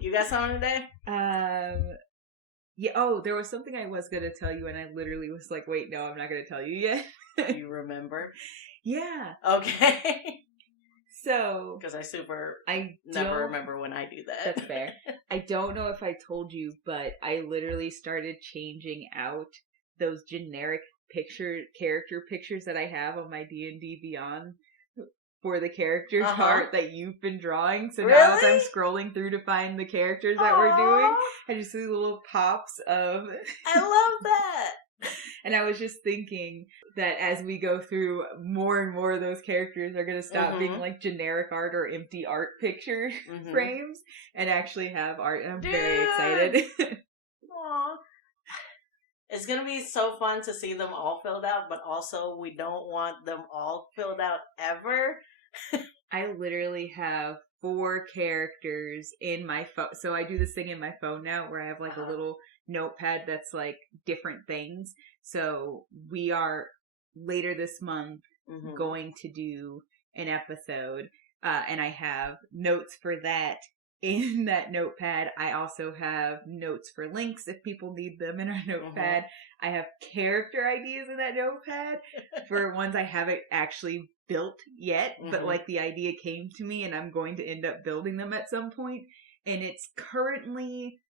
You got something today? Yeah. Oh, there was something I was gonna tell you, and I literally was like, "Wait, no, I'm not gonna tell you yet." You remember? Yeah. Okay. So, because I never remember when I do that. That's fair. I don't know if I told you, but I literally started changing out those generic character pictures that I have on my D&D Beyond for the characters art that you've been drawing. So now as I'm scrolling through to find the characters that we're doing, I just see little pops of... I love that! And I was just thinking that as we go through, more and more of those characters are going to stop being like generic art or empty art picture frames and actually have art. And I'm very excited. Aww. It's going to be so fun to see them all filled out, but also we don't want them all filled out ever. I literally have 4 characters in my phone. So I do this thing in my phone now where I have like a little notepad that's like different things. So we are later this month going to do an episode, and I have notes for that in that notepad. I also have notes for links if people need them in our notepad. I have character ideas in that notepad for ones I haven't actually built yet, but like the idea came to me and I'm going to end up building them at some point. And it's currently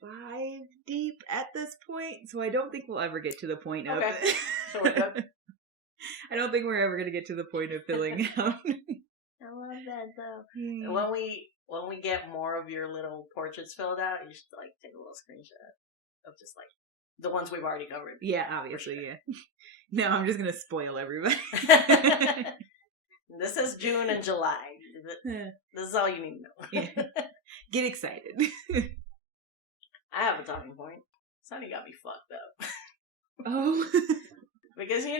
5 deep at this point, so I don't think we'll ever get to the point of So we're good. I don't think we're ever going to get to the point of filling out. I love that though. When we get more of your little portraits filled out, you should like take a little screenshot of just like the ones we've already covered. Yeah, obviously, yeah. No, I'm just going to spoil everybody. This is June and July. This is all you need to know. Yeah. Get excited. I have a talking point. Sonny got me fucked up. Oh. Because, I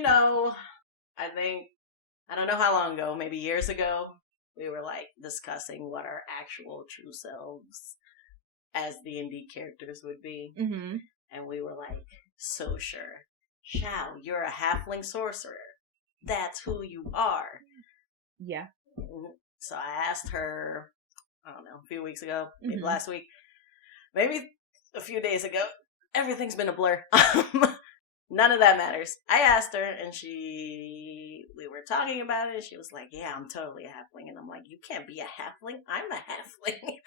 don't know how long ago, maybe years ago, we were, like, discussing what our actual true selves as D&D characters would be. Mm-hmm. And we were, like, so sure. Shao, you're a halfling sorcerer. That's who you are. Yeah. So I asked her, I don't know, a few weeks ago, maybe last week, maybe a few days ago. Everything's been a blur. None of that matters. I asked her, and we were talking about it, and she was like, yeah, I'm totally a halfling. And I'm like, you can't be a halfling. I'm a halfling.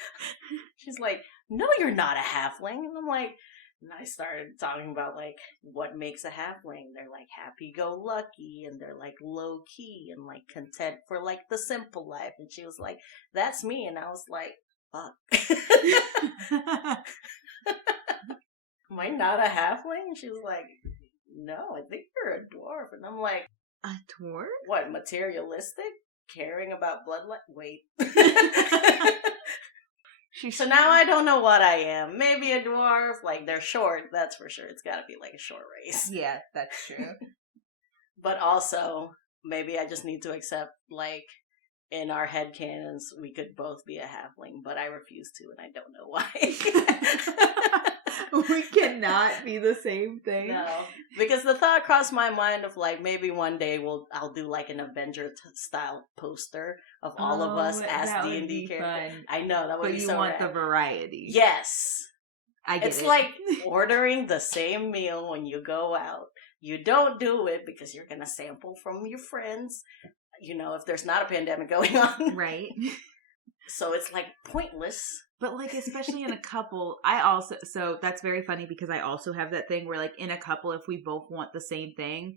She's like, no, you're not a halfling. And I'm like, and I started talking about, like, what makes a halfling. They're, like, happy-go-lucky, and they're, like, low-key, and, like, content for, like, the simple life. And she was like, that's me. And I was like, fuck. Am I not a halfling? And she was like, no, I think you're a dwarf. And I'm like, a dwarf? What, materialistic? Caring about bloodline? Wait. So now I don't know what I am. Maybe a dwarf. Like, they're short, that's for sure. It's gotta be like a short race. Yeah, that's true. But also, maybe I just need to accept, like, in our headcanons, we could both be a halfling, but I refuse to, and I don't know why. We cannot be the same thing. No, because the thought crossed my mind of like maybe one day I'll do like an Avenger style poster of all of us as D&D characters. I know that would be so But you want rad. the variety. Yes, I get it. It's like ordering the same meal when you go out. You don't do it because you're gonna sample from your friends. If there's not a pandemic going on, right? So it's like pointless. But like, especially in a couple, so that's very funny because I also have that thing where like in a couple, if we both want the same thing,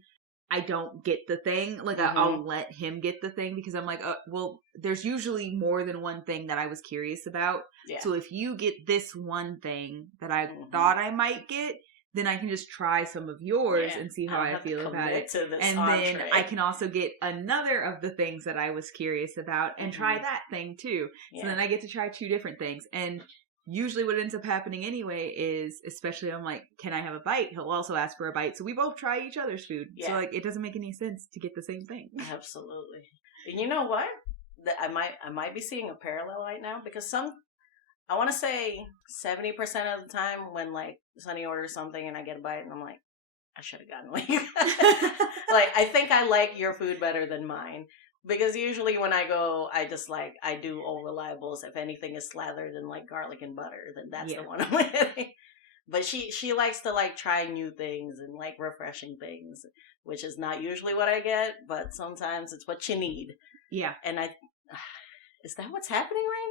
I don't get the thing. Like I'll let him get the thing because I'm like, well, there's usually more than one thing that I was curious about. Yeah. So if you get this one thing that I thought I might get, then I can just try some of yours and see how I feel about it. And then I can also get another of the things that I was curious about and try that thing too. Yeah. So then I get to try 2 different things. And usually what ends up happening anyway is, especially I'm like, can I have a bite? He'll also ask for a bite. So we both try each other's food. Yeah. So like, it doesn't make any sense to get the same thing. Absolutely. And you know what? I might be seeing a parallel right now because I want to say 70% of the time when, like, Sonny orders something and I get a bite and I'm like, I should have gotten what you got. Like, I think I like your food better than mine. Because usually when I go, I do old reliables. If anything is slathered in like garlic and butter, then that's the one I'm getting. But she likes to like try new things and like refreshing things, which is not usually what I get, but sometimes it's what you need. Yeah. And is that what's happening right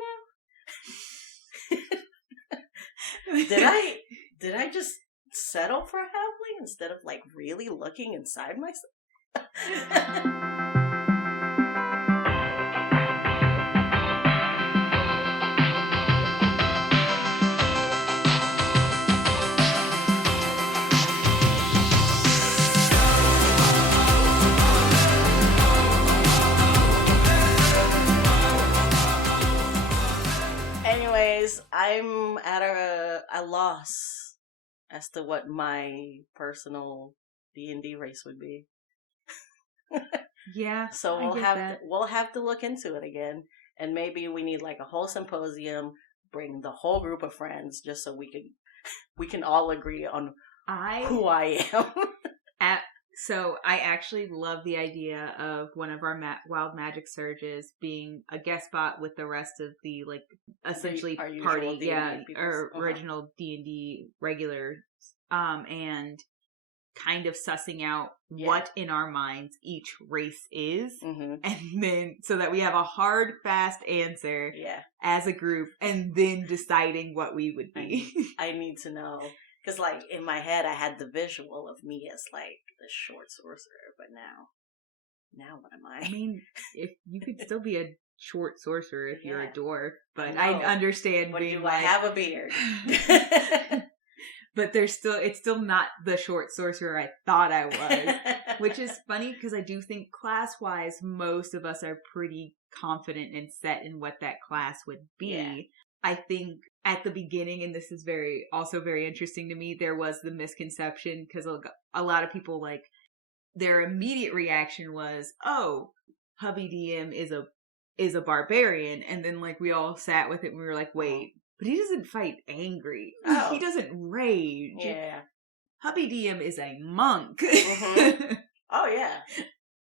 now? Did I just settle for halfling instead of like really looking inside myself? Anyways, I'm at a loss as to what my personal D&D race would be. Yeah. So we'll have to look into it again, and maybe we need like a whole symposium, bring the whole group of friends, just so we can all agree on who I am. So I actually love the idea of one of our wild magic surges being a guest spot with the rest of the like essentially our party, D&D our original D&D regulars, and kind of sussing out what in our minds each race is, and then so that we have a hard, fast answer as a group, and then deciding what we would be. I need to know. Because, like, in my head, I had the visual of me as, like, the short sorcerer, but now what am I? I mean, if you could still be a short sorcerer if you're a dwarf, but I understand but being do like... I have a beard? But it's still not the short sorcerer I thought I was, which is funny because I do think class-wise, most of us are pretty confident and set in what that class would be. Yeah. I think at the beginning, and this is also very interesting to me, there was the misconception because a lot of people, like, their immediate reaction was, oh, hubby DM is a barbarian. And then, like, we all sat with it and we were like, wait, but he doesn't fight angry. Oh. He doesn't rage. Yeah. Hubby DM is a monk. Oh, yeah.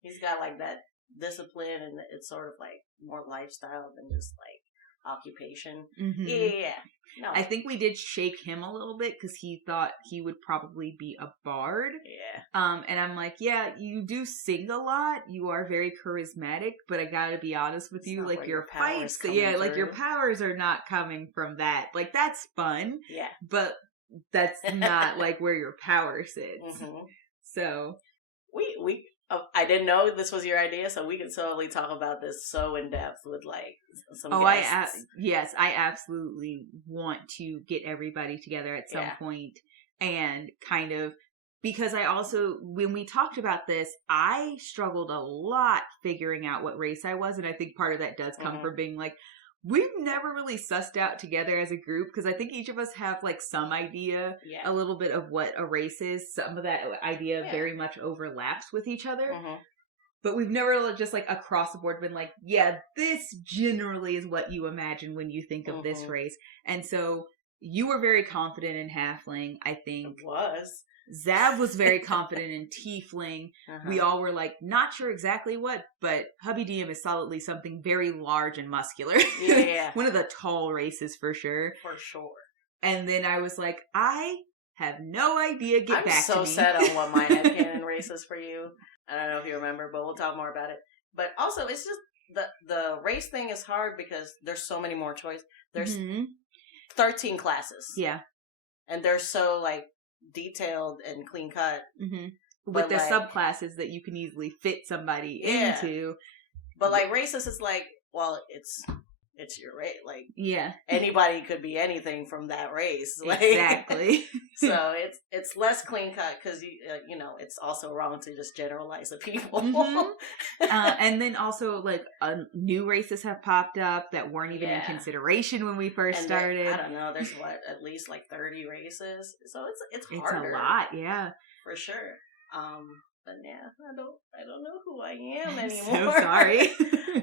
He's got, like, that discipline, and it's sort of, like, more lifestyle than just, like, occupation. Yeah. No. I think we did shake him a little bit because he thought he would probably be a bard. Yeah. And I'm like, yeah, you do sing a lot. You are very charismatic, but I gotta be honest with you, like your fights, like your powers are not coming from that. Like that's fun. Yeah. But that's not like where your power sits. So I didn't know this was your idea, so we can totally talk about this so in depth with like some guests. I absolutely want to get everybody together at some point and kind of, because I also, when we talked about this, I struggled a lot figuring out what race I was, and I think part of that does come from being like, we've never really sussed out together as a group, because I think each of us have like some idea, a little bit of what a race is. Some of that idea very much overlaps with each other. But we've never just like across the board been like, yeah, this generally is what you imagine when you think of this race. And so you were very confident in halfling, I think. It was. Zav was very confident in tiefling. We all were like, not sure exactly what, but hubby DM is solidly something very large and muscular. Yeah. One of the tall races for sure. For sure. And then I was like, I have no idea. Get back to me. I'm so set on what my headcanon race is for you. I don't know if you remember, but we'll talk more about it. But also, it's just the race thing is hard because there's so many more choices. There's 13 classes. Yeah. And they're so like detailed and clean cut. With the like, subclasses that you can easily fit somebody into. But like races is like, well, it's your race. Like, anybody could be anything from that race. Like, exactly. So it's less clean cut because you know it's also wrong to just generalize the people. And then also like new races have popped up that weren't even in consideration when we first started. I don't know. There's at least like 30 races, so it's harder. It's a lot, yeah, for sure. But yeah, I don't know who I am I'm anymore. So sorry.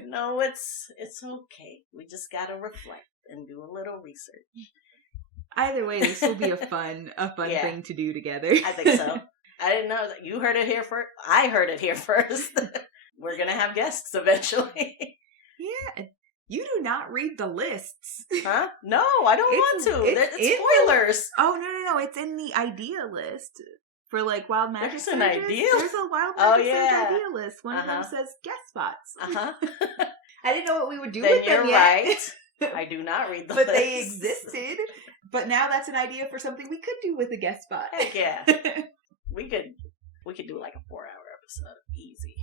No, it's okay. We just gotta reflect and do a little research. Either way, this will be a fun thing to do together. I think so. I didn't know that you heard it here first. I heard it here first. we're gonna have guests eventually. Yeah. You do not read the lists. Huh? No, I don't want to. It's spoilers. No. It's in the idea list. For like Wild Magic There's Surges. an idea? There's a Wild Magic Surge yeah. idea list. One of them says guest spots. Uh-huh. I didn't know what we would do then with them yet. Right. I do not read the but list. They existed. But now that's an idea for something we could do with a guest spot. Heck yeah. we could do like a 4-hour episode. Easy.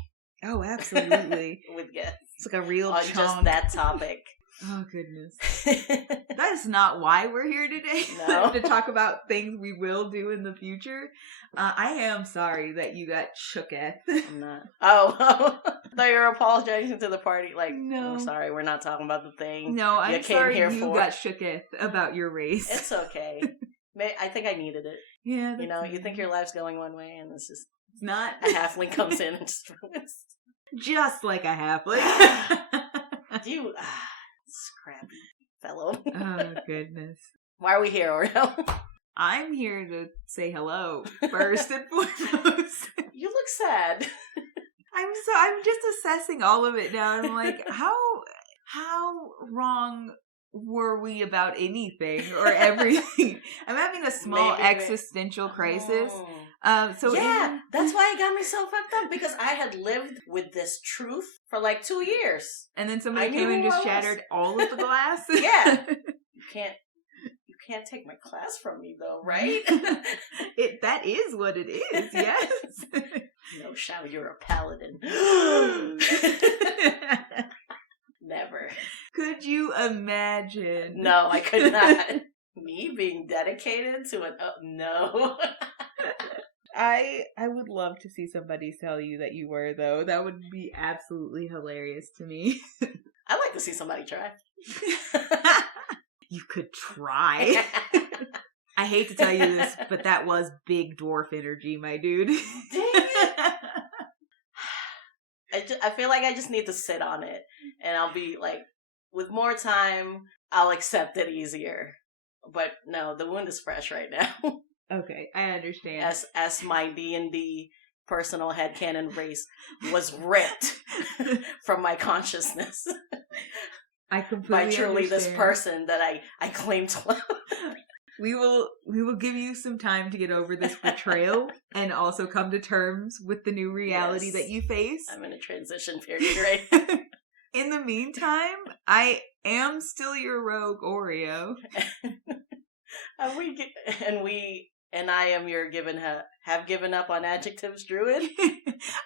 Oh, absolutely. With guests. It's like a real on chunk. Just that topic. Oh, goodness. That is not why we're here today. No. To talk about things we will do in the future. I am sorry that you got shooketh. I'm not. Oh, I thought you were apologizing to the party. Like, no. I'm sorry, we're not talking about the thing. No, I'm sorry you for. got shooketh about your race. It's okay. I think I needed it. Yeah. You know, you think your life's going one way, and it's just not. A halfling comes in and just ruins. Just like a halfling. You scrappy fellow. Oh, goodness. Why are we here, Oreo? I'm here to say hello, first and foremost. You look sad. I'm just assessing all of it now. I'm like, how wrong were we about anything or everything? I'm having a small existential crisis. So yeah, that's why it got me so fucked up, because I had lived with this truth for like 2 years. And then somebody came and just shattered all of the glass. Yeah. You can't take my class from me though, right? That is what it is, yes. No, Shao, you're a paladin. Never. Could you imagine? No, I could not. Me being dedicated to an... no. I would love to see somebody tell you that you were, though. That would be absolutely hilarious to me. I'd like to see somebody try. You could try. I hate to tell you this, but that was big dwarf energy, my dude. Dang it. I feel like I just need to sit on it, and I'll be like, with more time, I'll accept it easier. But no, the wound is fresh right now. Okay, I understand. As my D&D personal headcanon race was ripped from my consciousness. I completely by truly understand. This person that I claim to love. We will give you some time to get over this betrayal and also come to terms with the new reality that you face. I'm in a transition period right now. In the meantime, I am still your rogue Oreo. And I am your have given up on adjectives, Druid.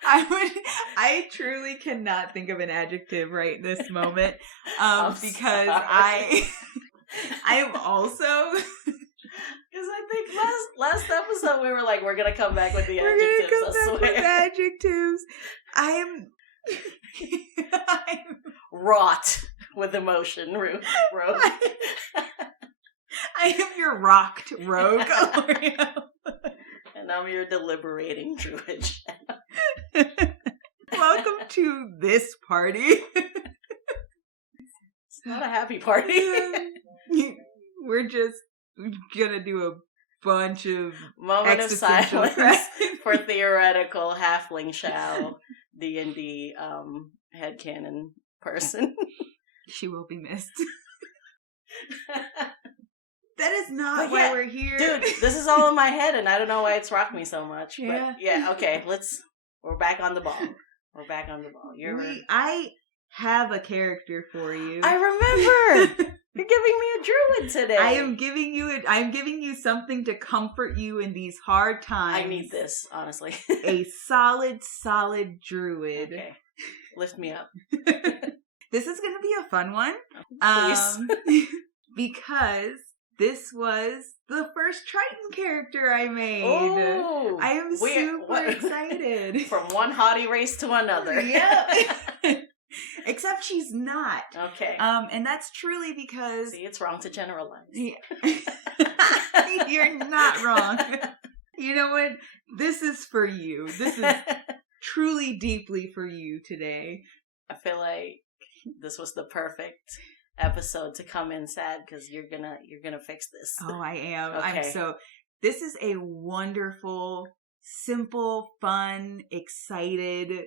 I truly cannot think of an adjective right this moment. Because I am also, because I think last episode we were like, we're gonna come back with the adjectives. We're gonna come back with adjectives. I'm wrought with emotion, Rogue. I am your rocked rogue. And I'm your deliberating druid. Welcome to this party. It's not a happy party. We're just gonna do a bunch of moment of silence for theoretical halfling Shao D&D headcanon person. She will be missed. That is not why we're here. Dude, this is all in my head and I don't know why it's rocked me so much. Yeah. But yeah, okay, we're back on the ball. I have a character for you. I remember! You're giving me a druid today. I am giving you something to comfort you in these hard times. I need this, honestly. A solid druid. Okay. Lift me up. This is gonna be a fun one. Please. Because this was the first Triton character I made. Oh, I am super excited. From one haughty race to another. Yep. Except she's not. Okay. And that's truly because... See, it's wrong to generalize. Yeah. You're not wrong. You know what? This is for you. This is truly deeply for you today. I feel like this was the perfect episode to come in sad because you're gonna fix this. Oh, I am. Okay. This is a wonderful simple, fun, excited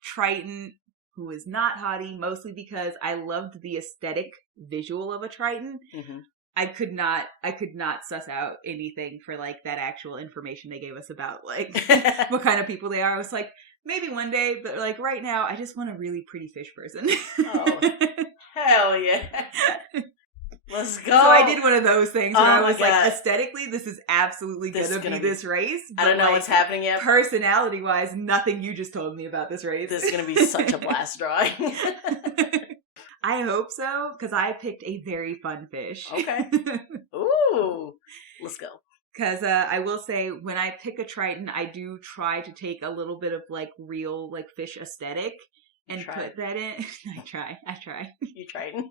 Triton who is not haughty, mostly because I loved the aesthetic visual of a Triton. I could not suss out anything for like that actual information they gave us about like what kind of people they are. I was like, maybe one day, but like right now, I just want a really pretty fish person. Oh, hell yeah. Let's go. So I did one of those things where I was my God. like, aesthetically, this is absolutely going to be this race. I don't know like, what's happening yet. Personality-wise, nothing you just told me about this race. This is going to be such a blast drawing. I hope so, because I picked a very fun fish. Okay. Ooh. Let's go. Because I will say, when I pick a Triton, I do try to take a little bit of like real like fish aesthetic and put that in. I try. You Triton.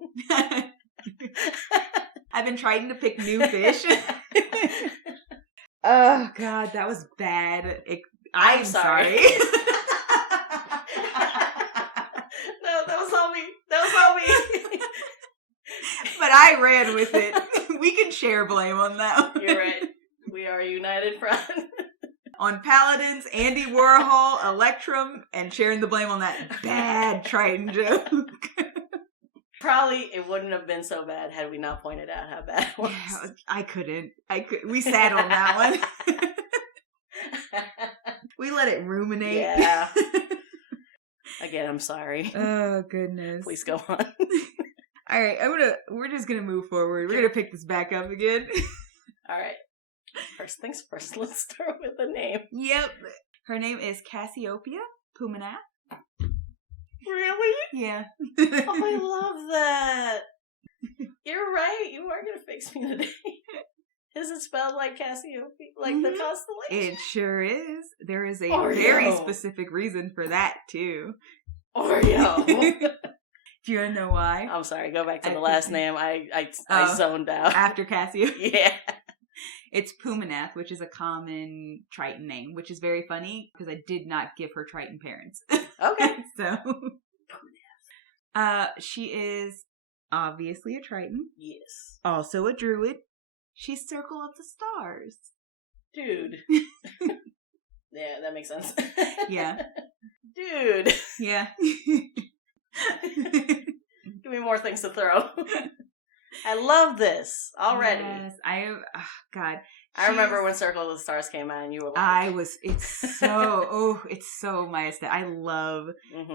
I've been trying to pick new fish. Oh God, that was bad. I'm sorry. No, that was all me. But I ran with it. We can share blame on that one. You're right. We are a united front. On Paladins, Andy Warhol, Electrum, and sharing the blame on that bad Triton joke. Probably it wouldn't have been so bad had we not pointed out how bad it was. Yeah, I couldn't. We sat on that one. We let it ruminate. Yeah. Again, I'm sorry. Oh, goodness. Please go on. All right, we're just gonna move forward. We're gonna pick this back up again. All right. First things first, let's start with the name. Yep. Her name is Cassiopeia Pumanath. Really? Yeah. Oh, I love that. You're right. You are gonna fix me today. Is it spelled like Cassiopeia? Like the constellation? It sure is. There is a Oreo. very specific reason for that, too. Oreo. Do you want to know why? I'm sorry. Go back to the last name. I zoned out. After Cassiopeia? Yeah. It's Pumanath, which is a common Triton name, which is very funny because I did not give her Triton parents. Okay. So, she is obviously a Triton. Yes. Also a Druid. She's Circle of the Stars. Dude. Yeah, that makes sense. Yeah. Dude. Yeah. Give me more things to throw. I love this already. Yes, God. I remember when Circle of the Stars came out and you were like... it's so my aesthetic. I love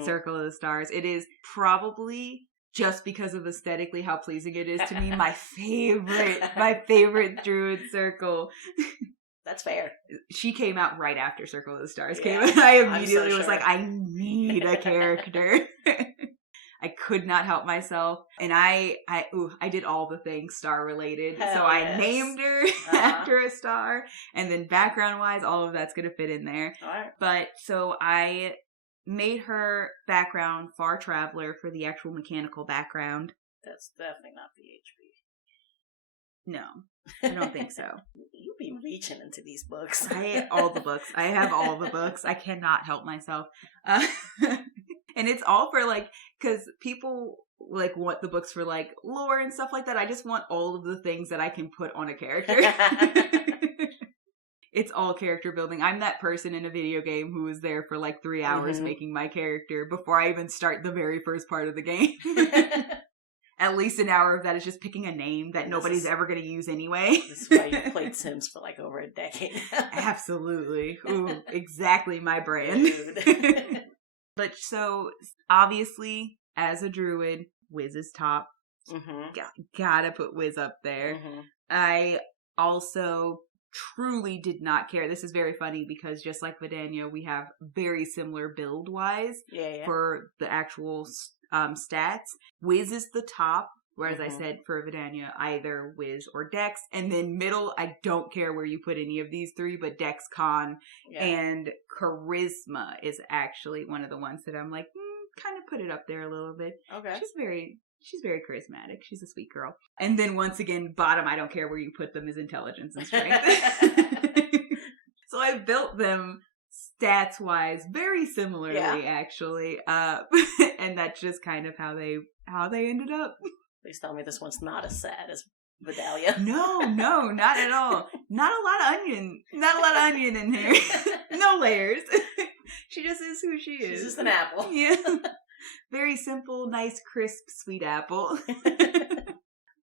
Circle of the Stars. It is probably, just because of aesthetically how pleasing it is to me, my favorite Druid Circle. That's fair. She came out right after Circle of the Stars came out. I immediately was like, I need a character. I could not help myself. And I did all the things star related. Hell so I named her after a star. And then background wise, all of that's going to fit in there. All right. But so I made her background Far Traveler for the actual mechanical background. That's definitely not PHP. No, I don't think so. You be reaching into these books. I have all the books. I cannot help myself. And it's all for like, because people like want the books for like lore and stuff like that. I just want all of the things that I can put on a character. It's all character building. I'm that person in a video game who is there for like 3 hours making my character before I even start the very first part of the game. At least an hour of that is just picking a name that nobody's ever going to use anyway. This is why you've played Sims for like over a decade. Absolutely. Ooh, exactly my brand. But so, obviously, as a Druid, Wiz is top. Gotta put Wiz up there. I also truly did not care. This is very funny because just like Vidania, we have very similar build-wise for the actual stats. Wiz is the top, whereas I said for Vidania, either Wiz or Dex. And then middle, I don't care where you put any of these three, but Dex, Con, and Charisma is actually one of the ones that I'm like, kind of put it up there a little bit. Okay. She's very charismatic. She's a sweet girl. And then once again, bottom, I don't care where you put them, is intelligence and strength. So I built them stats-wise very similarly, actually. And that's just kind of how they ended up. Please tell me this one's not as sad as Vidalia. No, not at all. not a lot of onion in here. No layers. She just is who she is. She's just an apple. Yeah. Very simple, nice, crisp, sweet apple.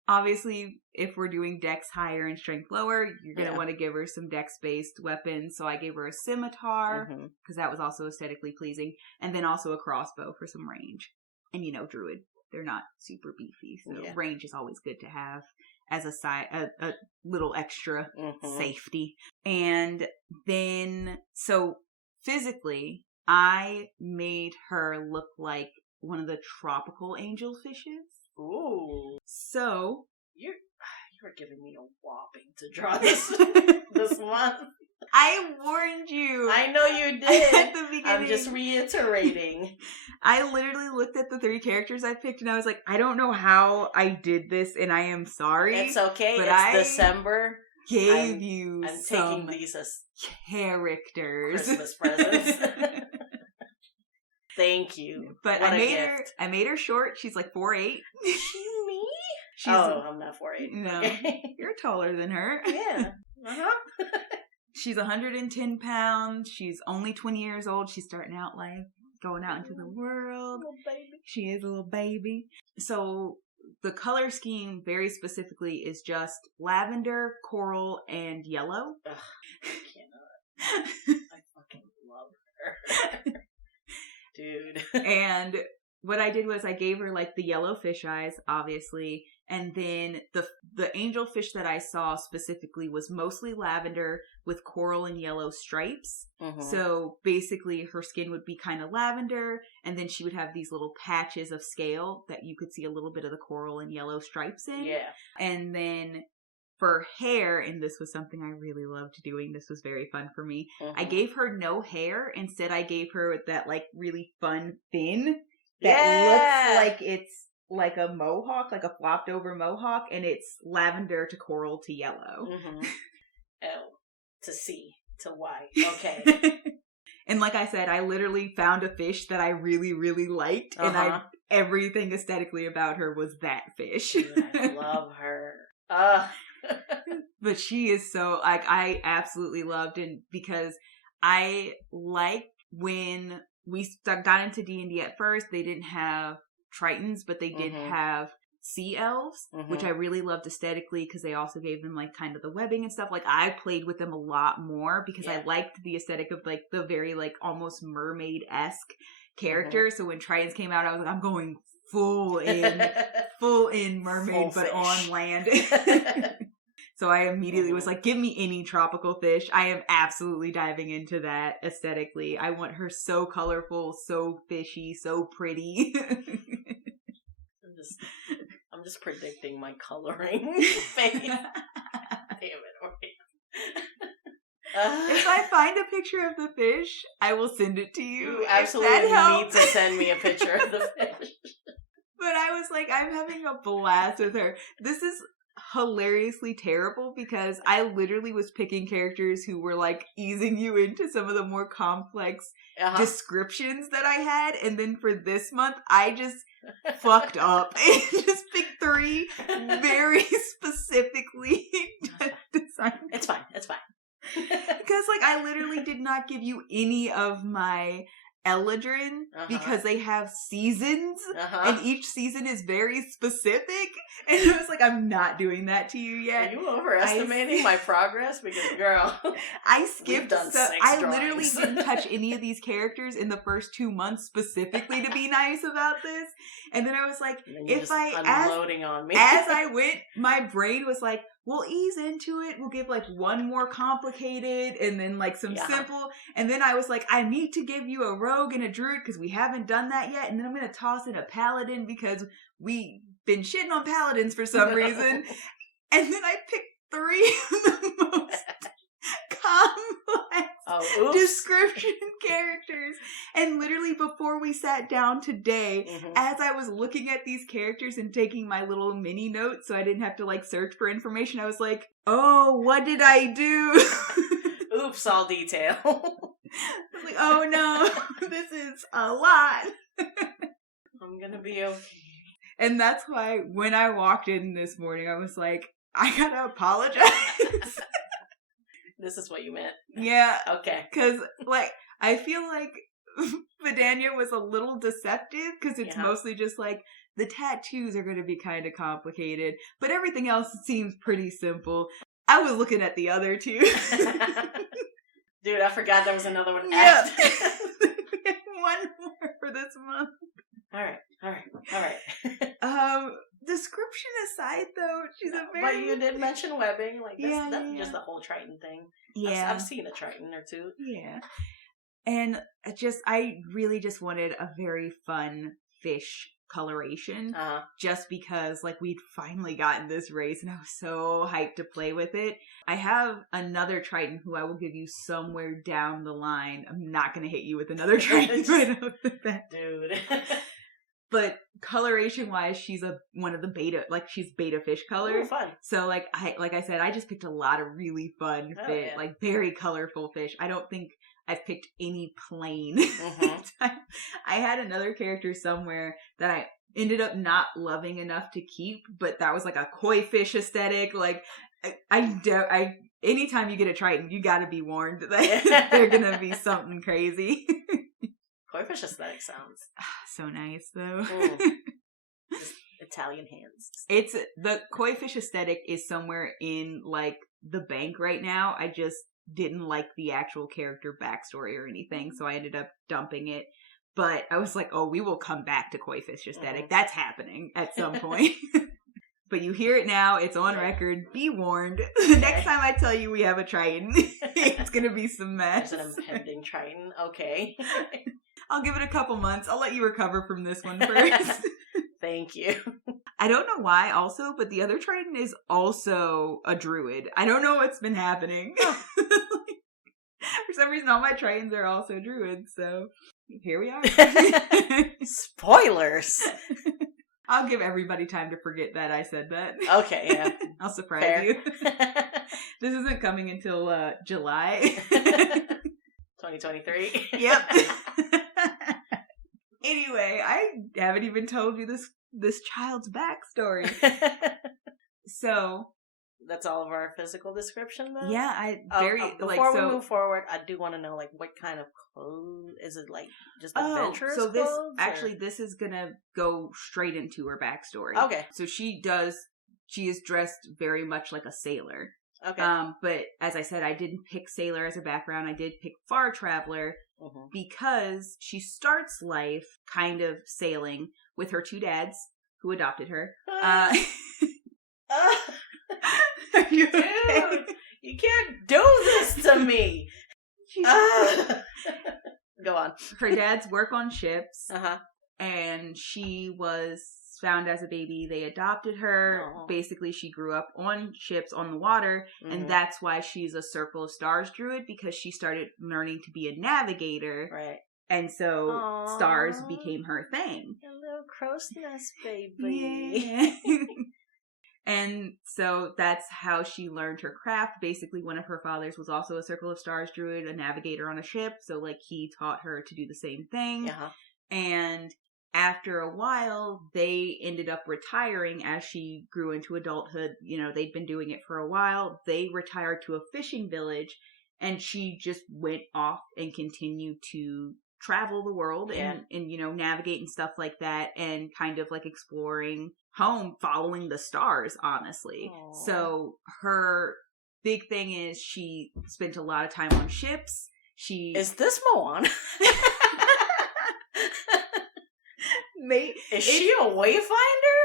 Obviously, if we're doing dex higher and strength lower, you're going to want to give her some dex-based weapons. So I gave her a scimitar, because that was also aesthetically pleasing, and then also a crossbow for some range. And, Druid, they're not super beefy, so range is always good to have as a little extra safety. And then, so physically, I made her look like one of the tropical angelfishes. Ooh. So you were giving me a whopping to draw this month. I warned you. I know you did. At the beginning. I'm just reiterating. I literally looked at the 3 characters I picked and I was like, I don't know how I did this and I am sorry. It's okay. But it's December. I'm taking these as characters. Christmas presents. Thank you. But I made her short. She's like 4'8". Me? I'm not 4'8". No. Okay. You're taller than her. Yeah. Uh-huh. She's 110 pounds. She's only 20 years old. She's starting out life, going out into the world. Little baby. She is a little baby. So the color scheme very specifically is just lavender, coral, and yellow. Ugh, I cannot. I fucking love her. Dude. And what I did was I gave her like the yellow fish eyes, obviously, and then the angelfish that I saw specifically was mostly lavender with coral and yellow stripes. So basically her skin would be kind of lavender, and then she would have these little patches of scale that you could see a little bit of the coral and yellow stripes in. Yeah. And then for hair, and this was something I really loved doing, this was very fun for me, I gave her no hair. Instead, I gave her that like really fun fin that looks like it's like a mohawk, like a flopped over mohawk, and it's lavender to coral to yellow. L to C to Y. Okay. And like I said, I literally found a fish that I really, really liked, and everything aesthetically about her was that fish. Dude, I love her. But she is so, like, I absolutely loved it because I liked when we got into D&D at first, they didn't have Tritons, but they did have sea elves, which I really loved aesthetically because they also gave them like kind of the webbing and stuff. Like I played with them a lot more because I liked the aesthetic of like the very like almost mermaid-esque character. So when Tritons came out, I was like, I'm going full in mermaid, but on land. So I immediately was like, give me any tropical fish. I am absolutely diving into that aesthetically. I want her so colorful, so fishy, so pretty. I'm just predicting my coloring face. Damn it, Ori. If I find a picture of the fish, I will send it to you. You absolutely need to send me a picture of the fish. But I was like, I'm having a blast with her. This is hilariously terrible because I literally was picking characters who were like easing you into some of the more complex descriptions that I had, and then for this month I just fucked up and just picked 3 very specifically designed. It's fine. Because like I literally did not give you any of my Eladrin because they have seasons and each season is very specific, and I was like, I'm not doing that to you yet. Are you overestimating my progress? Because girl, I skipped I literally didn't touch any of these characters in the first 2 months specifically to be nice about this, and then I was like, if I unloading on me as I went, my brain was like, we'll ease into it. We'll give like one more complicated and then like some simple. And then I was like, I need to give you a rogue and a druid because we haven't done that yet. And then I'm going to toss in a paladin because we've been shitting on paladins for some reason. And then I picked 3 of the most complex description characters. And literally before we sat down today, as I was looking at these characters and taking my little mini notes so I didn't have to like search for information, I was like, oh, what did I do? Oops, all detail. I was like, oh no, this is a lot. I'm gonna be okay. And that's why when I walked in this morning, I was like, I gotta apologize. This is what you meant. Yeah. Okay. Because, like, I feel like Vidania was a little deceptive because it's mostly just like, the tattoos are going to be kind of complicated, but everything else seems pretty simple. I was looking at the other two. Dude, I forgot there was another one. Yeah. One more for this month. All right. Description aside, though, she's a very... But you did mention webbing. Like, that's just the whole Triton thing. Yeah. I've seen a Triton or two. Yeah. And I really just wanted a very fun fish coloration. Just because, like, we'd finally gotten this race and I was so hyped to play with it. I have another Triton who I will give you somewhere down the line. I'm not going to hit you with another Triton right off the bat. Dude. But coloration-wise, she's one of the beta, like, she's beta fish color. Oh, fun. So, like I said, I just picked a lot of really fun fish, like, very colorful fish. I don't think I've picked any plain. I had another character somewhere that I ended up not loving enough to keep, but that was, like, a koi fish aesthetic. Like, anytime you get a Triton, you gotta be warned that they're gonna be something crazy. Koi fish aesthetic sounds so nice, though. Just Italian hands. It's the koi fish aesthetic is somewhere in, like, the bank right now. I just didn't like the actual character backstory or anything, so I ended up dumping it. But I was like, oh, we will come back to koi fish aesthetic. That's happening at some point. But you hear it now. It's on record. Be warned. The next time I tell you we have a Triton, it's going to be some mess. There's an impending Triton. Okay. I'll give it a couple months. I'll let you recover from this one first. Thank you. I don't know why also, but the other Triton is also a Druid. I don't know what's been happening. For some reason, all my Tritons are also Druids, so here we are. Spoilers! I'll give everybody time to forget that I said that. Okay, yeah. I'll surprise you. This isn't coming until July. 2023. Yep. Anyway, I haven't even told you this child's backstory. So that's all of our physical description, though? Yeah, before we move forward, I do want to know, like, what kind of clothes? Is it, like, just adventurous so this, clothes? Actually, this is gonna go straight into her backstory. Okay. So she is dressed very much like a sailor. Okay. But as I said, I didn't pick sailor as a background. I did pick far traveler because she starts life kind of sailing with her two dads who adopted her. Are you okay? Dude, you can't do this to me. Go on. Her dads work on ships, Uh-huh. and she was found as a baby. They adopted her. Aww. Basically, she grew up on ships on the water, and that's why she's a Circle of Stars druid, because she started learning to be a navigator. Right. And so Aww. stars became her thing. A little crow's nest baby. Yeah. And so that's how she learned her craft. Basically, one of her fathers was also a Circle of Stars druid, a navigator on a ship. So, like, he taught her to do the same thing. Uh-huh. And after a while, they ended up retiring as she grew into adulthood. You know, they'd been doing it for a while. They retired to a fishing village, and she just went off and continued to travel the world and you know, navigate and stuff like that, and kind of like exploring home, following the stars, honestly. Aww. So her big thing is she spent a lot of time on ships. Is this Moana? Is she a wayfinder?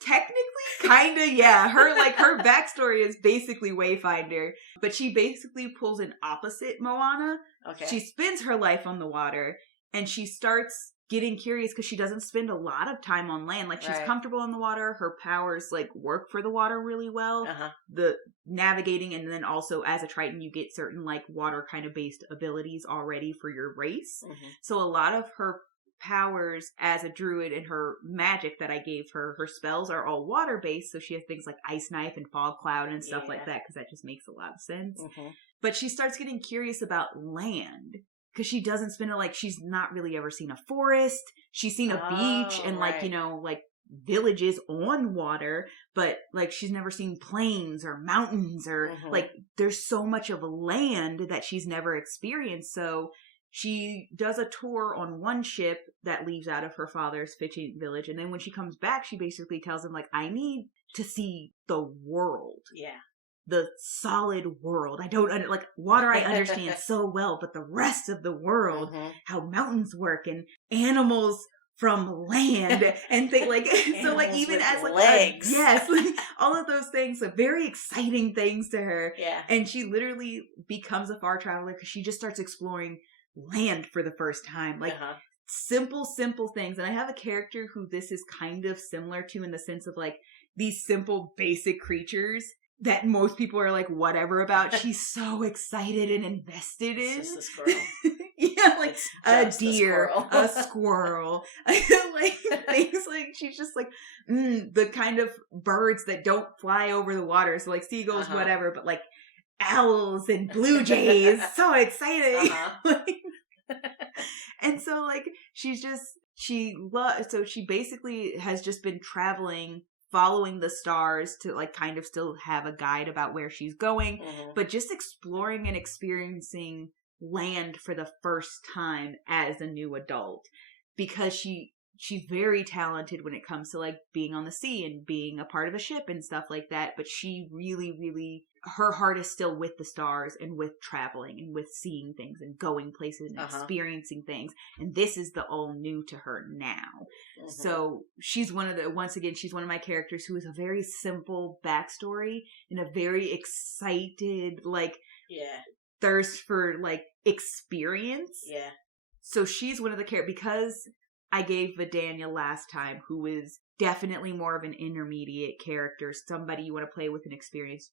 Technically, kinda, yeah. Her backstory is basically Wayfinder, but she basically pulls an opposite Moana. Okay. She spends her life on the water, and she starts getting curious because she doesn't spend a lot of time on land. Like, she's comfortable in the water. Her powers, like, work for the water really well. Uh-huh. The navigating, and then also as a Triton, you get certain, like, water kind of based abilities already for your race. Mm-hmm. So a lot of her powers as a druid and her magic that I gave her spells are all water based, so she has things like Ice Knife and Fog Cloud and stuff like that, because that just makes a lot of sense. But she starts getting curious about land, because she doesn't spend she's not really ever seen a forest. She's seen a beach and like, you know, like villages on water, but like she's never seen plains or mountains or like there's so much of land that she's never experienced. So she does a tour on one ship that leaves out of her father's fishing village, and then when she comes back, she basically tells him like, I need to see the world. Yeah. The solid world. I don't like water. I understand so well, but the rest of the world, how mountains work and animals from land and things like so. Like even as like legs, yes, like, all of those things are very exciting things to her. Yeah, and she literally becomes a far traveler because she just starts exploring land for the first time. Like simple things. And I have a character who this is kind of similar to in the sense of like these simple basic creatures that most people are like whatever about. She's so excited and invested in. It's just a squirrel. Yeah, like a deer, a squirrel, like things like she's just like the kind of birds that don't fly over the water. So like seagulls, whatever, but like owls and blue jays. So exciting. And so like so she basically has just been traveling, following the stars to like kind of still have a guide about where she's going, but just exploring and experiencing land for the first time as a new adult, because she's very talented when it comes to like being on the sea and being a part of a ship and stuff like that. But she really, her heart is still with the stars and with traveling and with seeing things and going places and experiencing things. And this is the all new to her now. So she's one of my characters who is a very simple backstory and a very excited, like, thirst for like experience. Yeah. So she's one of the characters, because I gave Vidania last time, who is definitely more of an intermediate character, somebody you want to play with an experienced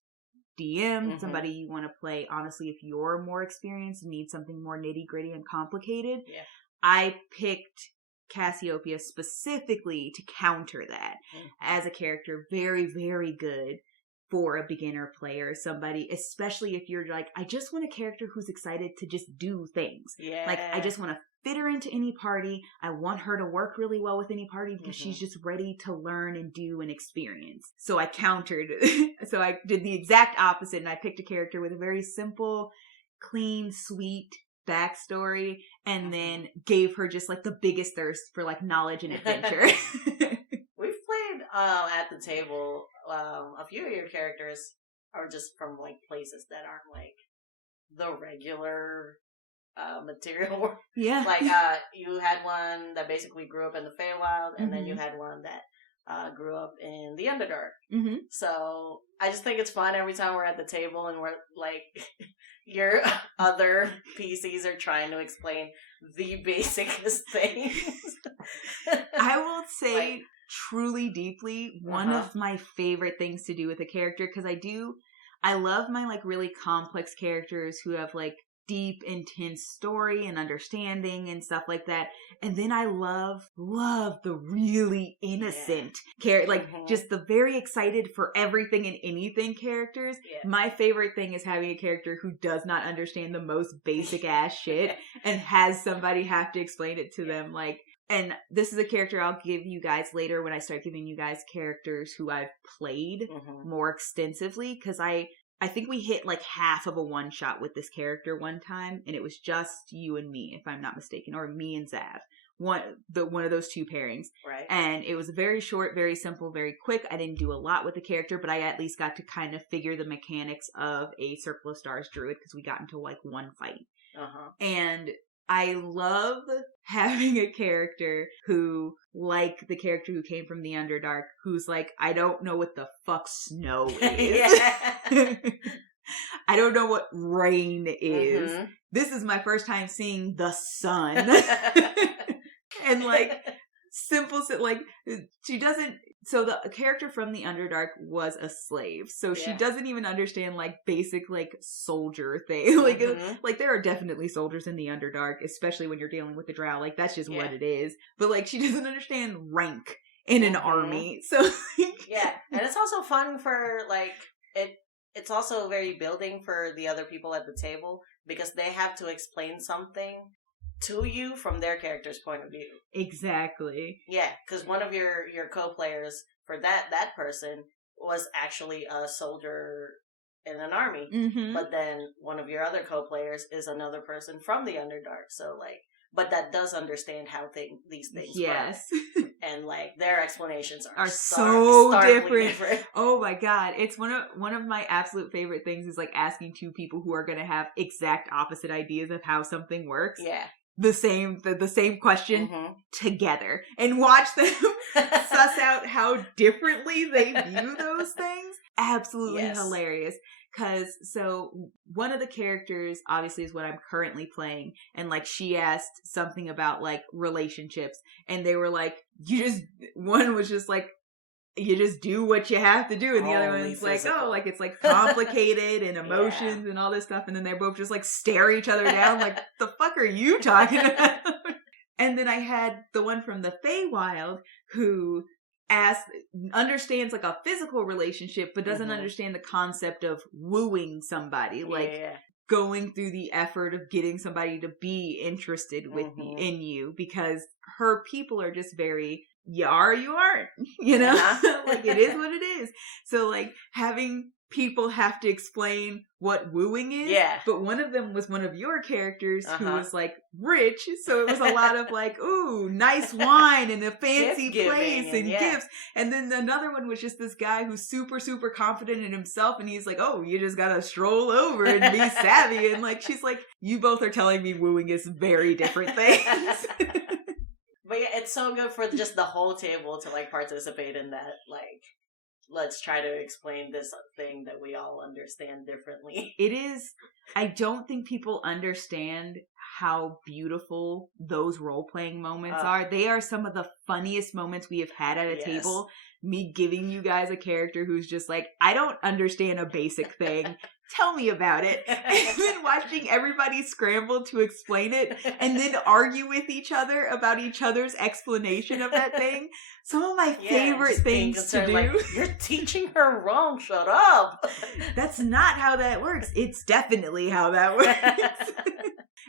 DM, somebody you want to play, honestly, if you're more experienced and need something more nitty gritty and complicated. Yeah. I picked Cassiopeia specifically to counter that as a character. Very, very good for a beginner player, somebody, especially if you're like, I just want a character who's excited to just do things. Yeah. Like, I just want to fit her into any party. I want her to work really well with any party because she's just ready to learn and do and experience. So I countered. So I did the exact opposite, and I picked a character with a very simple, clean, sweet backstory, and then gave her just like the biggest thirst for like knowledge and adventure. We've played at the table. A few of your characters are just from like places that aren't like the regular material. Yeah. Like you had one that basically grew up in the Feywild, and then you had one that grew up in the Underdark. So I just think it's fun every time we're at the table and we're like, your other PCs are trying to explain the basicest things. I will say, like, truly deeply, one of my favorite things to do with a character, because I love my like really complex characters who have like deep, intense story and understanding and stuff like that. And then I love the really innocent character, like just the very excited for everything and anything characters. Yeah. My favorite thing is having a character who does not understand the most basic ass shit and has somebody have to explain it to them. Like, and this is a character I'll give you guys later when I start giving you guys characters who I've played more extensively, because I think we hit like half of a one shot with this character one time, and it was just you and me, if I'm not mistaken, or me and Zav. One of those two pairings. Right. And it was very short, very simple, very quick. I didn't do a lot with the character, but I at least got to kind of figure the mechanics of a Circle of Stars Druid, because we got into like one fight. And I love having a character who, like the character who came from the Underdark, who's like, I don't know what the fuck snow is. I don't know what rain is. This is my first time seeing the sun. And like, like, she doesn't, so the character from the Underdark was a slave, so she doesn't even understand like basic like soldier thing. Like there are definitely soldiers in the Underdark, especially when you're dealing with the drow. Like that's just what it is. But like she doesn't understand rank in an army. So yeah, and it's also fun for like it's also very building for the other people at the table, because they have to explain something to you from their character's point of view. Exactly. Yeah, because one of your co-players for that person was actually a soldier in an army, but then one of your other co-players is another person from the Underdark. So like, but that does understand how these things work. And like their explanations are so different. Oh my god, it's one of my absolute favorite things is like asking two people who are going to have exact opposite ideas of how something works. Yeah. The same question together and watch them suss out how differently they view those things. Absolutely hilarious. So one of the characters obviously is what I'm currently playing, and like she asked something about like relationships, and they were like, one was just like, you just do what you have to do, and the other one's like, oh, like it's like complicated and emotions and all this stuff, and then they both just like stare each other down like, the fuck are you talking about? And then I had the one from the Feywild who understands like a physical relationship, but doesn't understand the concept of wooing somebody, going through the effort of getting somebody to be interested in you, because her people are just very, you are, you aren't, you know, like it is what it is. So like having people have to explain what wooing is. Yeah. But one of them was one of your characters who was like rich. So it was a lot of like, ooh, nice wine and a fancy place and gifts. And then another one was just this guy who's super, super confident in himself. And he's like, oh, you just gotta stroll over and be savvy. And like, she's like, you both are telling me wooing is very different things. But yeah, it's so good for just the whole table to like participate in that. Like, let's try to explain this thing that we all understand differently. It is. I don't think people understand how beautiful those role-playing moments are. They are some of the funniest moments we have had at a table. Me giving you guys a character who's just like, I don't understand a basic thing. Tell me about it. And then watching everybody scramble to explain it and then argue with each other about each other's explanation of that thing. Some of my favorite things to do. Like, you're teaching her wrong. Shut up. That's not how that works. It's definitely how that works.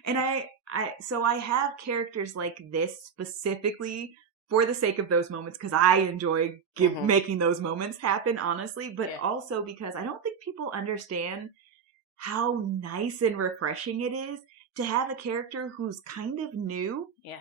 And so I have characters like this specifically for the sake of those moments, because I enjoy making those moments happen, honestly, but also because I don't think people understand how nice and refreshing it is to have a character who's kind of new. Yeah.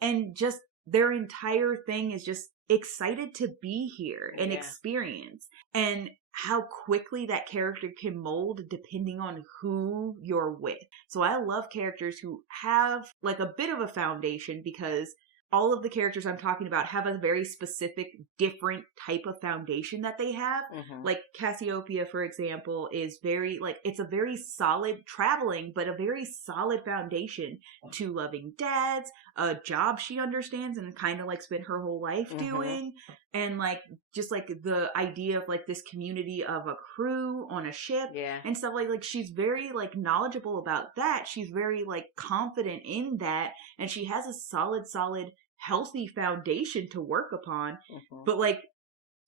And just their entire thing is just excited to be here and experience. And how quickly that character can mold depending on who you're with. So I love characters who have like a bit of a foundation, because all of the characters I'm talking about have a very specific, different type of foundation that they have. Like Cassiopeia, for example, is very, like, it's a very solid traveling, but a very solid foundation to loving dads, a job she understands and kind of like spent her whole life doing. And like, just like the idea of like this community of a crew on a ship and stuff like she's very like knowledgeable about that. She's very like confident in that. And she has a solid, healthy foundation to work upon. But like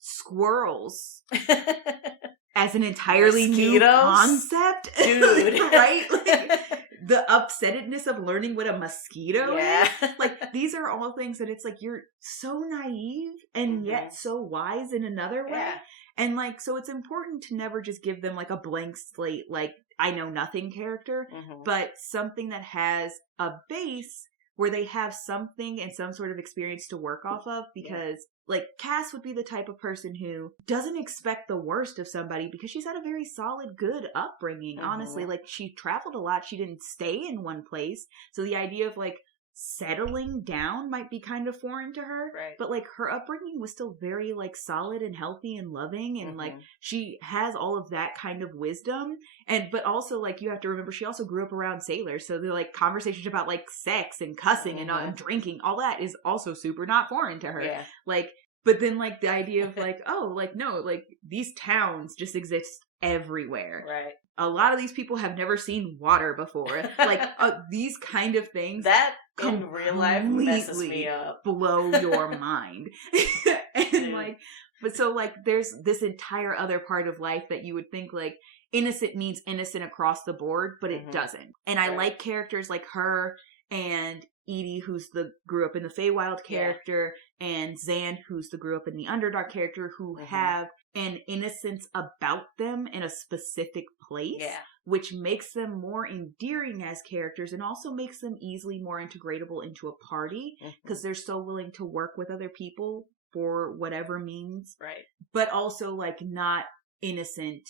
squirrels as an entirely new concept, dude, right? Like, the upsettedness of learning what a mosquito is. Like, these are all things that it's like, you're so naive and yet so wise in another way. And like, so it's important to never just give them like a blank slate, like I know nothing character, but something that has a base where they have something and some sort of experience to work off of, because like Cass would be the type of person who doesn't expect the worst of somebody because she's had a very solid, good upbringing. Honestly, like she traveled a lot. She didn't stay in one place. So the idea of like settling down might be kind of foreign to her, but like her upbringing was still very like solid and healthy and loving, and like she has all of that kind of wisdom. And but also like you have to remember she also grew up around sailors, so the like conversations about like sex and cussing and drinking, all that is also super not foreign to her. Like, but then like the idea of like, oh, like no, like these towns just exist everywhere. A lot of these people have never seen water before. Like these kind of things that in real life messes me up, blow your mind. And like, but so like there's this entire other part of life that you would think like innocent means innocent across the board, but it doesn't. And I like characters like her and Edie, who's the grew up in the Feywild character, and Zan, who's the grew up in the Underdark character, who have an innocence about them in a specific place, which makes them more endearing as characters and also makes them easily more integratable into a party because they're so willing to work with other people for whatever means. Right. But also, like, not innocent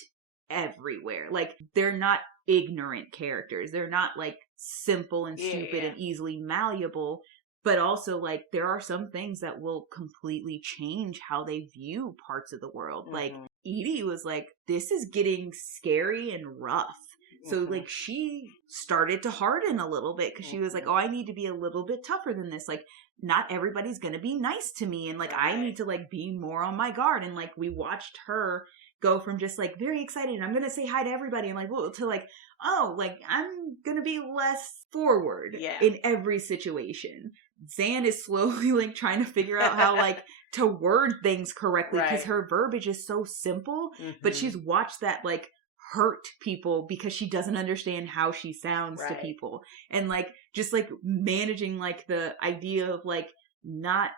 everywhere. Like, they're not ignorant characters. They're not, like, simple and stupid and easily malleable. But also, like, there are some things that will completely change how they view parts of the world. Like, Edie was like, this is getting scary and rough. So, like, she started to harden a little bit because she was like, oh, I need to be a little bit tougher than this. Like, not everybody's going to be nice to me. And, like, I need to, like, be more on my guard. And, like, we watched her go from just, like, very excited, and I'm going to say hi to everybody, and, like, whoa, to, like, oh, like, I'm going to be less forward in every situation. Zan is slowly, like, trying to figure out how, like, to word things correctly because her verbiage is so simple, but she's watched that, like, hurt people because she doesn't understand how she sounds to people. And, like, just, like, managing, like, the idea of, like, not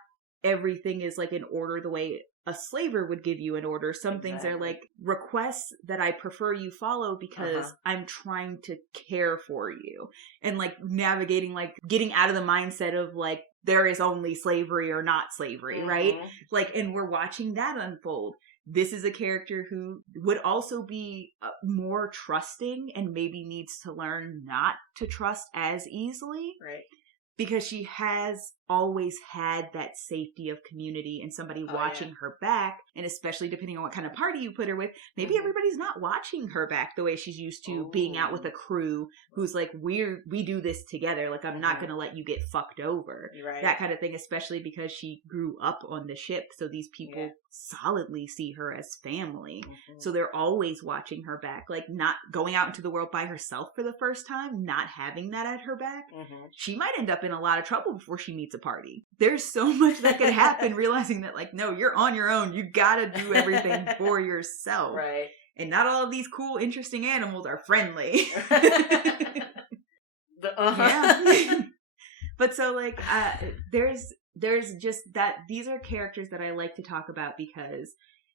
everything is, like, in order the way a slaver would give you an order. Some things are, like, requests that I prefer you follow because I'm trying to care for you. And, like, navigating, like, getting out of the mindset of, like, there is only slavery or not slavery, right? Like, and we're watching that unfold. This is a character who would also be more trusting and maybe needs to learn not to trust as easily. Right. Because she has always had that safety of community and somebody watching her back. And especially depending on what kind of party you put her with, maybe everybody's not watching her back the way she's used to being out with a crew who's like, we do this together. Like, I'm not going to let you get fucked over. Right. That kind of thing, especially because she grew up on the ship. So these people solidly see her as family. So they're always watching her back. Like, not going out into the world by herself for the first time, not having that at her back. She might end up in a lot of trouble before she meets a party. There's so much that could happen realizing that, like, no, you're on your own. You gotta do everything for yourself. Right. And not all of these cool, interesting animals are friendly. But so, like, there's just that, these are characters that I like to talk about because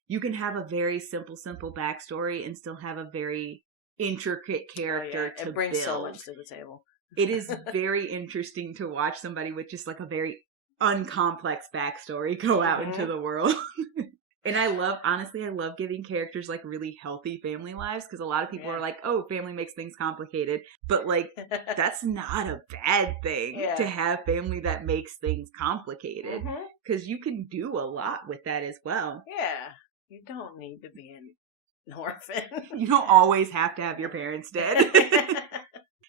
you can have a very simple backstory and still have a very intricate character to build. It brings so much to the table. It is very interesting to watch somebody with just, like, a very uncomplex backstory go out into the world. And I love giving characters, like, really healthy family lives, because a lot of people are like, oh, family makes things complicated. But, like, that's not a bad thing to have family that makes things complicated. Because you can do a lot with that as well. Yeah. You don't need to be an orphan. You don't always have to have your parents dead.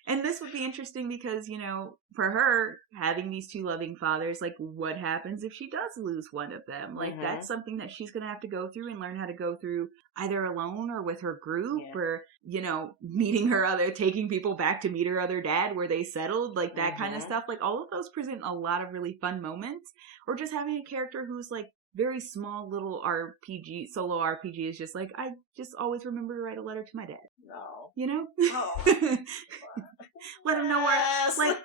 And this would be interesting because, you know, for her, having these two loving fathers, like, what happens if she does lose one of them? Like, that's something that she's going to have to go through and learn how to go through either alone or with her group or, you know, taking people back to meet her other dad where they settled, like, that kind of stuff. Like, all of those present a lot of really fun moments. Or just having a character who's, like, very small little solo RPG is just like, I just always remember to write a letter to my dad. No. You know? Oh. Let him know where, like,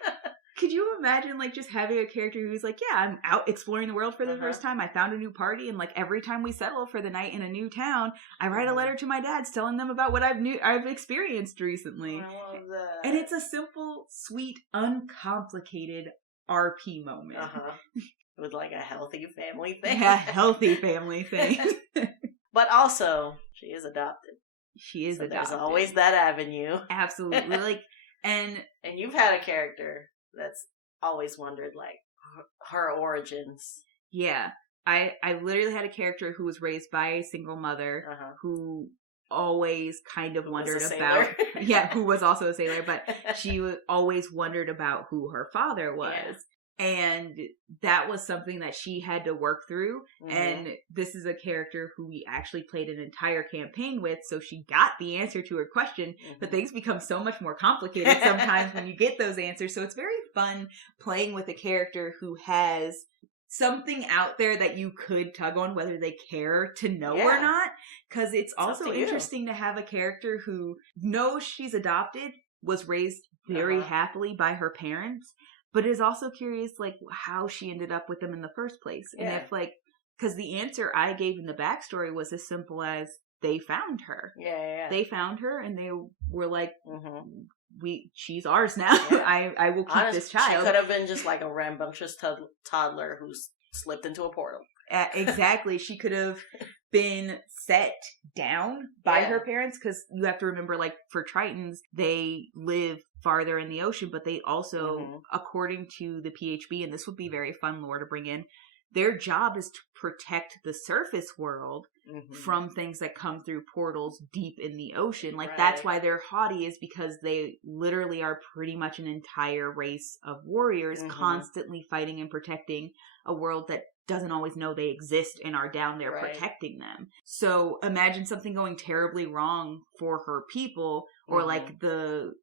could you imagine, like, just having a character who's like, yeah, I'm out exploring the world for the first time. I found a new party, and, like, every time we settle for the night in a new town, I write a letter to my dads telling them about what I've experienced recently. I love that. And it's a simple, sweet, uncomplicated RP moment. With, like, a healthy family thing. Yeah, healthy family thing. But also, she is adopted. She is adopted. There's always that avenue. Absolutely. Like, and you've had a character that's always wondered, like, her origins. Yeah. I literally had a character who was raised by a single mother who always kind of wondered about who was also a sailor, but she always wondered about who her father was. And that was something that she had to work through. And this is a character who we actually played an entire campaign with, so she got the answer to her question, but things become so much more complicated sometimes when you get those answers. So it's very fun playing with a character who has something out there that you could tug on whether they care to know or not. Because it's also interesting to have a character who knows she's adopted, was raised very happily by her parents, But it's also curious, like, how she ended up with them in the first place. And if, like, because the answer I gave in the backstory was as simple as they found her. Yeah. They found her and they were like, she's ours now. Yeah. I will keep this child. She could have been just like a rambunctious toddler who's slipped into a portal. Exactly. She could have been set down by her parents, because you have to remember, like, for Tritons, they live farther in the ocean, but they also, according to the PHB, and this would be very fun lore to bring in, their job is to protect the surface world from things that come through portals deep in the ocean. Like, that's why they're haughty, is because they literally are pretty much an entire race of warriors constantly fighting and protecting a world that doesn't always know they exist and are down there protecting them. So imagine something going terribly wrong for her people, or like the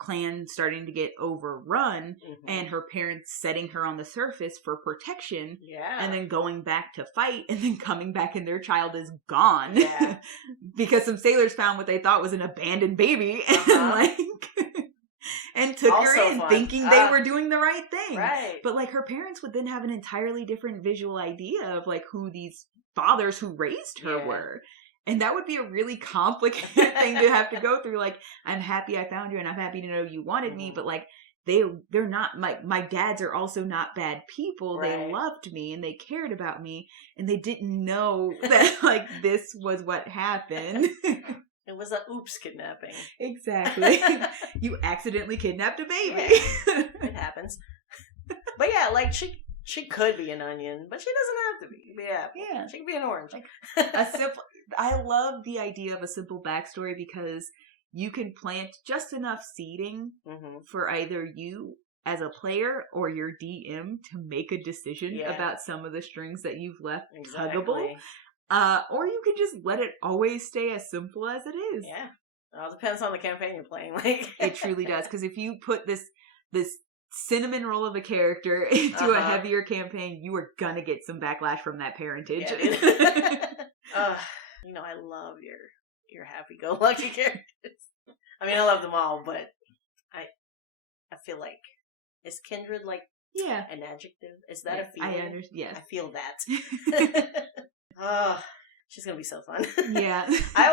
clan starting to get overrun and her parents setting her on the surface for protection and then going back to fight and then coming back and their child is gone because some sailors found what they thought was an abandoned baby and took also her in, fun. Thinking they were doing the right thing. Right. But, like, her parents would then have an entirely different visual idea of, like, who these fathers who raised her were. And that would be a really complicated thing to have to go through. Like, I'm happy I found you and I'm happy to know you wanted me, but, like, they're not, my dads are also not bad people. They loved me and they cared about me, and they didn't know that, like, this was what happened. It was a oops kidnapping. Exactly. You accidentally kidnapped a baby. It happens. But yeah, like, she could be an onion, but she doesn't have to be. Yeah. She could be an orange. I love the idea of a simple backstory, because you can plant just enough seeding for either you as a player or your DM to make a decision about some of the strings that you've left tuggable. Or you can just let it always stay as simple as it is. Yeah. It all depends on the campaign you're playing. Like, it truly does. Because if you put this cinnamon roll of a character into a heavier campaign, you are gonna get some backlash from that parentage. You know, I love your happy-go-lucky characters. I mean, I love them all, but I feel like, is kindred like an adjective? Is that a feeling? I understand. Yeah, I feel that. Oh, she's gonna be so fun. Yeah. I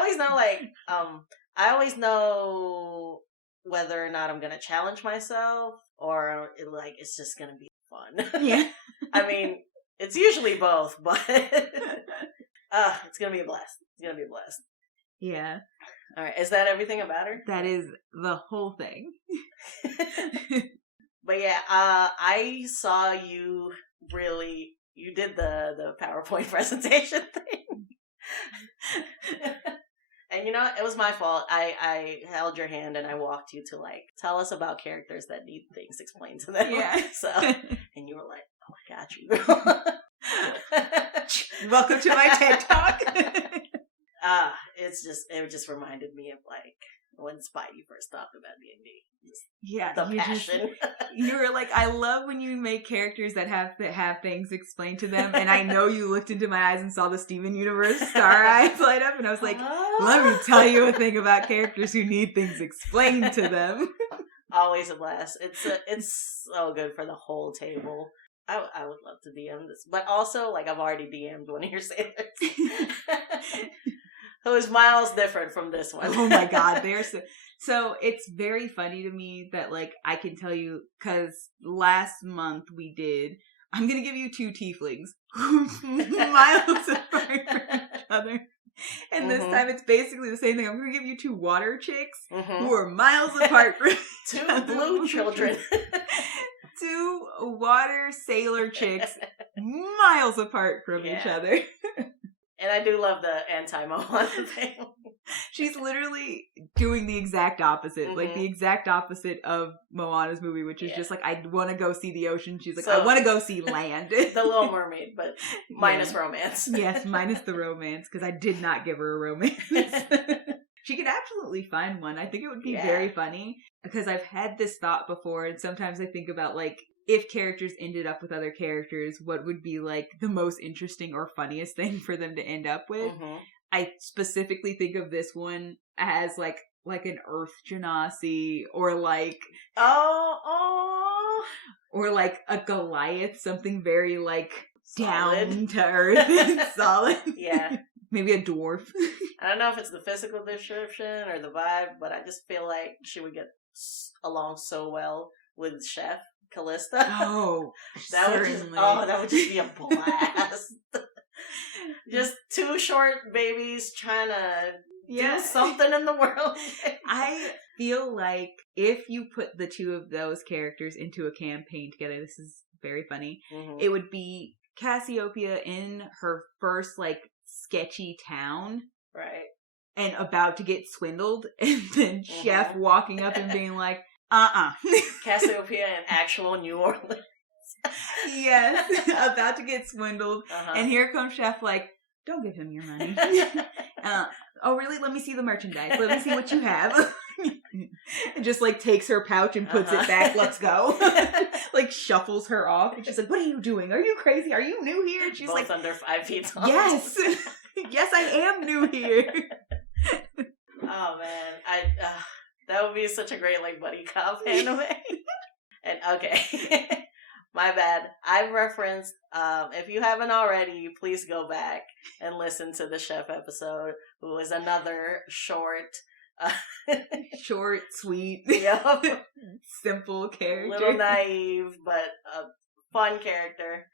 always know whether or not I'm gonna challenge myself, or it's just gonna be fun. Yeah. I mean, it's usually both, but it's gonna be a blast. It's gonna be a blast. Yeah. All right. Is that everything about her? That is the whole thing. But yeah, I saw you did the PowerPoint presentation thing. And, you know, it was my fault. I held your hand and I walked you to, like, tell us about characters that need things explained to them. Yeah. So, and you were like, oh, I got you, girl. Welcome to my TED Talk. It just reminded me of, like, when Spidey first talked about D&D. Yeah, the passion. You were like, I love when you make characters that have things explained to them, and I know you looked into my eyes and saw the Steven Universe star eyes light up, and I was like, let me tell you a thing about characters who need things explained to them. Always a blast. It's so good for the whole table. I would love to DM this, but also, like, I've already DM'd one of your sailors. Who is miles different from this one. Oh my god, so it's very funny to me that, like, I can tell you, because last month I'm gonna give you two tieflings miles apart from each other. And this time it's basically the same thing. I'm gonna give you two water chicks who are miles apart from two blue children. Two water sailor chicks miles apart from each other. And I do love the anti-Moana thing. She's literally doing the exact opposite. Like, the exact opposite of Moana's movie, which is just like, I want to go see the ocean. She's like, I want to go see land. The Little Mermaid, but minus romance. Yes, minus the romance, because I did not give her a romance. She could absolutely find one. I think it would be very funny, because I've had this thought before, and sometimes I think about, like, if characters ended up with other characters, what would be, like, the most interesting or funniest thing for them to end up with? I specifically think of this one as, like an Earth Genasi, or, like... Or like a Goliath, something very like Solid. down to earth, solid. Yeah. Maybe a dwarf. I don't know if it's the physical description or the vibe, but I just feel like she would get along so well with Chef Callista. Oh, that certainly. that would just be a blast. Just two short babies trying to do something in the world. I feel like if you put the two of those characters into a campaign together, this is very funny, it would be Cassiopeia in her first, like, sketchy town. Right. And about to get swindled, and then Chef walking up and being like, Cassiopeia in actual New Orleans. Yes, about to get swindled. And here comes Chef like, don't give him your money. Oh, really? Let me see the merchandise. Let me see what you have. And just, like, takes her pouch and puts it back. Let's go. Like, shuffles her off. And she's like, what are you doing? Are you crazy? Are you new here? And she's both like, under 5 feet tall. Yes. Yes, I am new here. Oh, man. That would be such a great, like, buddy cop anime. And, okay. My bad. I referenced, if you haven't already, please go back and listen to the Chef episode, who is another short, sweet, simple character. Little naive, but a fun character.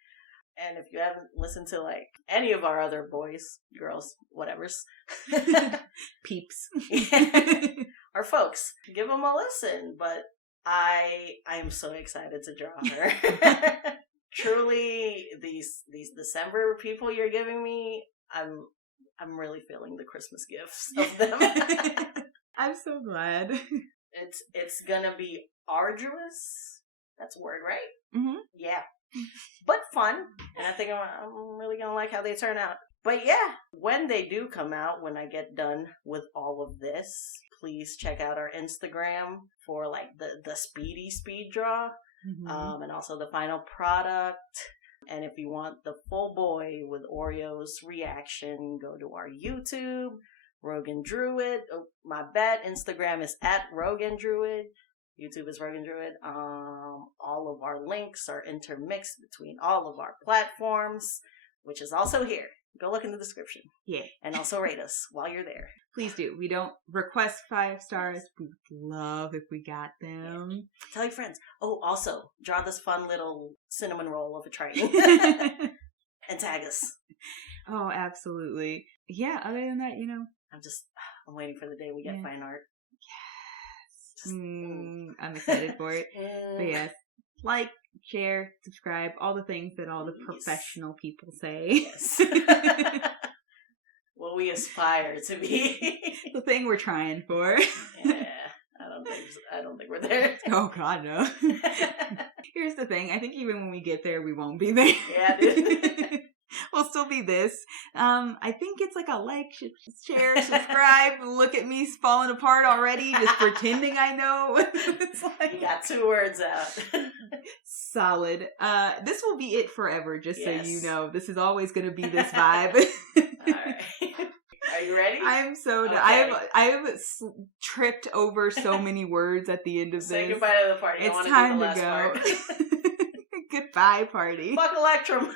And if you haven't listened to, like, any of our other boys, girls, whatevers. Peeps. Our folks, give them a listen. But I'm so excited to draw her. Truly, these December people you're giving me, I'm really feeling the Christmas gifts of them. I'm so glad. It's gonna be arduous. That's a word, right? Mm-hmm. Yeah. But fun. And I think I'm really gonna like how they turn out. But yeah, when they do come out, when I get done with all of this, please check out our Instagram for like the speed draw. And also the final product. And if you want the full boy with Oreo's reaction, go to our YouTube, Rogan Druid. Oh, my bad. Instagram is @RoganDruid. YouTube is Rogan Druid. All of our links are intermixed between all of our platforms, which is also here. Go look in the description. Yeah. And also rate us while you're there. Please do. We don't request 5 stars. We would love if we got them. Yeah. Tell your friends. Oh, also, draw this fun little cinnamon roll of a Triton. And tag us. Oh, absolutely. Yeah, other than that, I'm waiting for the day we get fine art. Yes. I'm excited for it. But yes, like, share, subscribe, all the things that all the professional people say. Yes. What we aspire to be. The thing we're trying for. Yeah. I don't think we're there. Oh God, no. Here's the thing. I think even when we get there, we won't be there. Yeah, dude. We'll still be this. I think it's like a like, share, subscribe. Look at me falling apart already, just pretending I know. It's like, you got 2 words out. Solid. This will be it forever, just so you know. This is always going to be this vibe. All right. Are you ready? I'm so done. Okay. I've tripped over so many words at the end of Say this. goodbye to the party. It's time to go. Goodbye, party. Fuck Electrum.